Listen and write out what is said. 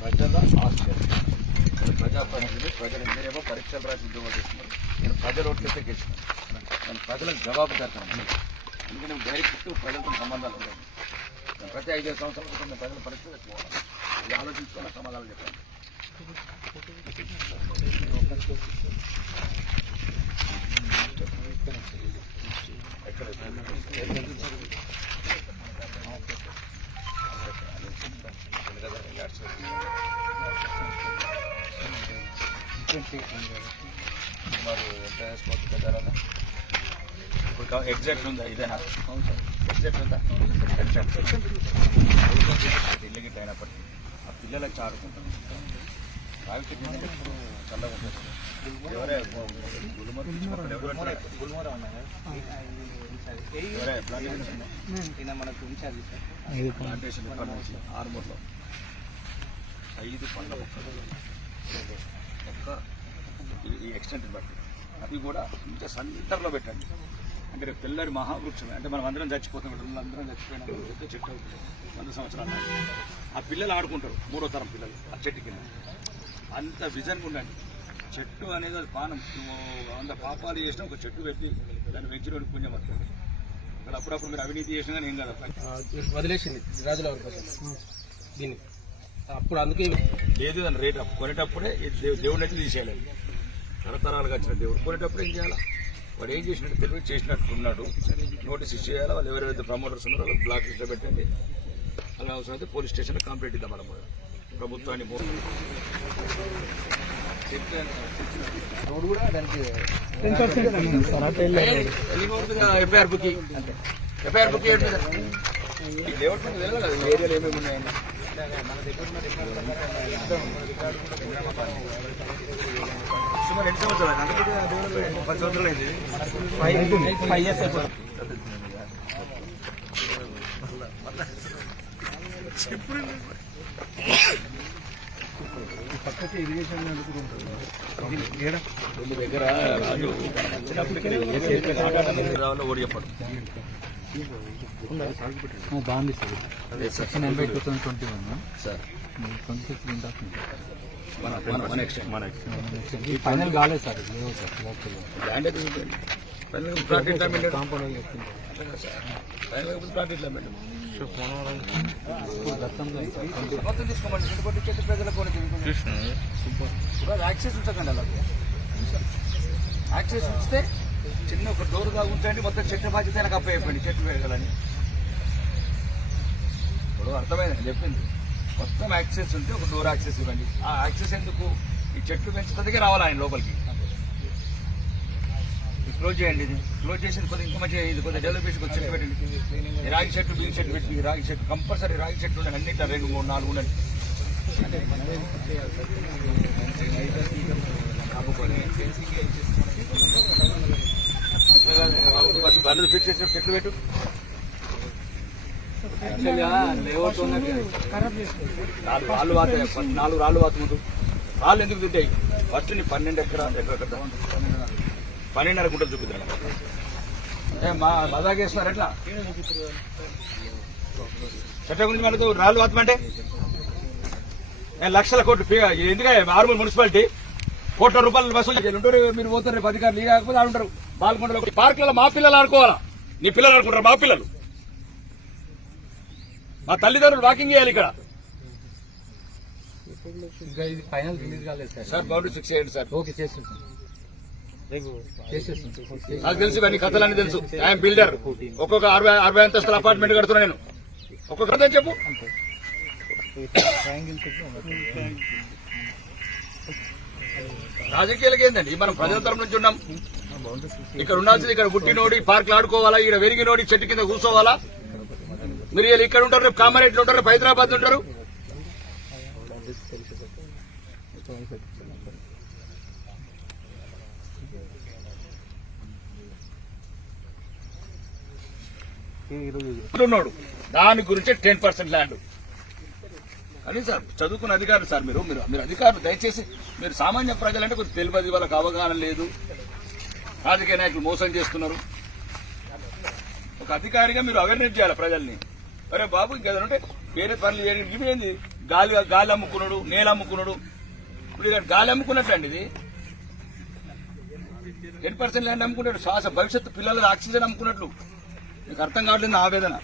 ప్రజల ఆశ్చర్యం ప్రజాప్రతినిధులు ప్రజలు మీరేమో పరీక్షలు రాసి ఉద్యోగాలు చేస్తున్నారు. నేను ప్రజల ఓట్లయితే గెలిచిన. నేను ప్రజలకు జవాబు చేస్తాను అందుకే నేను డైరెక్ట్ ప్రజలతో సంబంధాలు ఉండదు నేను ప్రతి ఐదు సంవత్సరాల క్రితం నేను ప్రజల పరీక్షలు తెచ్చుకోవాలి ఇది ఆలోచించుకున్న సమాధానం చెప్పాను ఎక్కడ మరి ఎంత వేసుకోవచ్చు కదా ఇప్పుడు ఎగ్జాక్ట్ ఉందా ఇదేనా ఎగ్జాక్ట్ ఉందా ఎగ్జాక్ట్ ఇల్లు గిట్ట అయినప్పటికీ ఆ పిల్లలకు చారుకుంటాం రావికి చల్లగా ఉంటుంది ఎవరే గుల్మర్ ఎవరు పెట్టారు? ఎవరే ప్లాంటేషన్ మనకు ఉంచాలి సార్ ప్లాంటేషన్ ఇక్కడ ఐదు పండ్ల మొక్కలు. ఒక్క ఈ- ఈ ఎక్స్టెంట్ బట్టి. అవి కూడా ఇంత సెంటర్లో పెట్టండి. అంటే రేపు తెల్లడి మహావృక్షం అంటే మనం అందరం చచ్చిపోతాం అందరం చచ్చిపోయినా పెద్ద చెట్టు వంద సంవత్సరాలు. ఆ పిల్లలు ఆడుకుంటారు మూడో తరం పిల్లలు ఆ చెట్టు కింద. అంత విజన్ ఉండండి. చెట్టు అనేది అది పానం. వంద పాపాలు చేసినా ఒక చెట్టు పెట్టి దాన్ని పెంచిన పుణ్యం వస్తుంది ఇక్కడ అప్పుడప్పుడు మీరు అవినీతి చేసినా కానీ ఏం కాదు. వదిలేసింది రాజుల వారి కోసం దీన్ని. అప్పుడు అందుకే లేదు దాని రేట్ కొనేటప్పుడే దేవు- దేవుడిని అయితే తీసేయాలి. తరతరాలుగా వచ్చిన దేవుడు. కొనేటప్పుడు ఏం చేయాలి? వాడు ఏం చేసినట్టు తెలివి చేసినట్టు ఉన్నాడు నోటీస్ ఇష్యూ చేయాలి? వాళ్ళు ఎవరైతే ప్రమోటర్స్ ఉన్నారో వాళ్ళు బ్లాక్ లిస్ట్లో పెట్టండి. అలా అవసరం అయితే పోలీస్ స్టేషన్లో కంప్లైంట్ ఇద్దాం మనం కూడా. ప్రభుత్వాన్ని రోడ్ కూడా దానికి ఎఫ్ఐఆర్ బుక్ ఎఫ్ఐఆర్ బుక్ ఏంటి ఈ లేఅవుట్ ఏమేమి ఉన్నాయని. పక్కకి ఇరిగేషన్ ఫైవ్ రెండు దగ్గర రాజు రావాలో ఓడి చెప్పడు బాగుంది సార్. ఎనభై two thousand twenty one sir twenty six మన ఫైనల్ కాలేదు సార్. లేవు సార్. ఉంటుంది యాక్సెస్ ఉంచకండి అలా. యాక్సెస్ ఉంచితే చిన్న ఒక డోర్గా ఉంచండి మొత్తం చెట్టు బాధ్యత నాకు అప్పయ్యండి చెట్టు వేయగలని ఇప్పుడు అర్థమైంది చెప్పింది. మొత్తం యాక్సెస్ ఉంటే ఒక డోర్ యాక్సెస్ ఇవ్వండి. ఆ యాక్సెస్ ఎందుకు? ఈ చెట్టు పెంచుతుందికే రావాలి ఆయన లోపలికి. క్లోజ్ చేయండి ఇది. క్లోజ్ చేసి కొద్దిగా ఇంకా మంచిగా ఇది కొద్దిగా డెవలప్ చేసి కొద్దిగా చెట్టు పెట్టండి. రాగి చెట్టు బీగి చెట్టు పెట్టి రాగి చెట్టు కంపల్సరీ రాగి చెట్టు ఉండండి. అన్నింటి రెండు మూడు నాలుగు ఉండండి. కొంచెం బండ్లు ఫిక్స్ చేసిన చెట్లు పెట్టు నాలుగు రాళ్ళు వాతాయి నాలుగు రాళ్ళు వాత ముందు రాళ్ళు ఎందుకు తింటాయి ఫస్ట్ నీ పన్నెండు ఎక్కడ ఎక్కడ పన్నెండున్నర గుంటలు చూపిద్దాం ఏ మా మజాకేస్తున్నారు ఎట్లా? చట్టం గురించి మనకు రాళ్ళు వాతమంటే? లక్షల కోట్లు ఎందుకంటే ఆరుమూరు మున్సిపాలిటీ? కోట్ల రూపాయలు వసూలు ఉంటారు మీరు పోతారు రేపు అధికారులు కాకపోతే ఉంటారు పాల్గొండలో పార్కులలో మా పిల్లలు ఆడుకోవాలా? నీ పిల్లలు ఆడుకుంటారు మా పిల్లలు? మా తల్లిదండ్రులు వాకింగ్ చేయాలి ఇక్కడ. ఇంకా ఇది ఫైనల్ రిలీజ్ కాలేదు సార్. బౌండరీ ఫిక్స్ చేయండి సార్. ఓకే నాకు తెలుసు ఇవన్నీ కథలన్నీ తెలుసు. ఐఎమ్ బిల్డర్ ఒక్కొక్క అరవై అరవై అంతస్తుల అపార్ట్మెంట్ కడుతున్నా నేను. ఒక్కొక్క కథ చెప్పు. రాజకీయాలకి ఏందండి? మనం ప్రజల తరపు నుంచి ఉన్నాం. ఇక్కడ ఉండాల్సింది ఇక్కడ పుట్టినోడి పార్కులు ఆడుకోవాలా ఇక్కడ వెరిగినోడి చెట్టు కింద కూర్చోవాలా? మీరు ఇక్కడ ఉంటారు రేపు కామారెడ్డిలో ఉంటారు రేపు హైదరాబాద్ ఉంటారు? దాని గురించి టెన్ పర్సెంట్ ల్యాండ్. అదే సార్ చదువుకున్న అధికారులు సార్ మీరు మీరు మీరు అధికారులు దయచేసి మీరు సామాన్య ప్రజలంటే కొంచెం తెలియదు వాళ్ళకి అవగాహన లేదు. రాజకీయ నాయకులు మోసం చేస్తున్నారు. ఒక అధికారిగా మీరు అవేర్నెస్ చేయాలి ప్రజల్ని. అరే బాబు ఇంకేదైనా ఉంటే వేరే పనులు చేయండి ఇవి ఏంది? గాలి గాలి అమ్ముకున్నాడు నేల అమ్ముకున్నాడు. ఇప్పుడు ఇక గాలి అమ్ముకున్నట్లండి ఇది. టెన్ పర్సెంట్ ల్యాండ్ అమ్ముకున్నాడు శ్వాస భవిష్యత్తు పిల్లల ఆక్సిజన్ అమ్ముకున్నట్లు. మీకు అర్థం కావట్లేదు ఆవేదన.